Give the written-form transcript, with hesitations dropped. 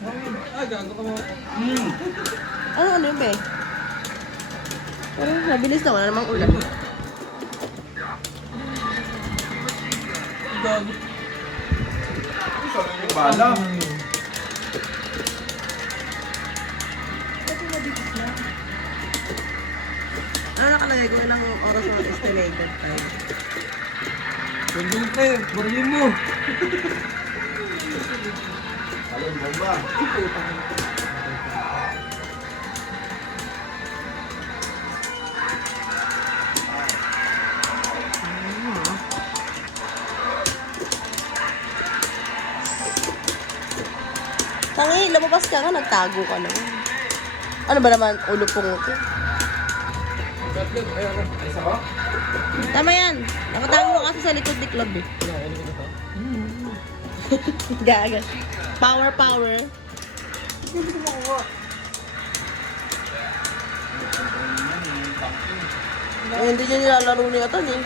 Ay, gago ka mo. Ano yun, be? Pero mabilis na, wala namang ulan. Gago. Sabi yung bala. Ano nakalagay ko ng oras ng estimated time? Gandun ka eh. Barilin mo. Ayun, bomba. Tangi, lumabas ka nga, nagtago ka naman. Ano ba naman, ulo pong ito? Gatlog. Ay, ako. Ay, isa ka? Tama yan. Nakatago ka kasi sa likod ni Club eh. Ano ko na to? Gaga. Power, power. Ay, hindi niya nilalaro ni Atan eh.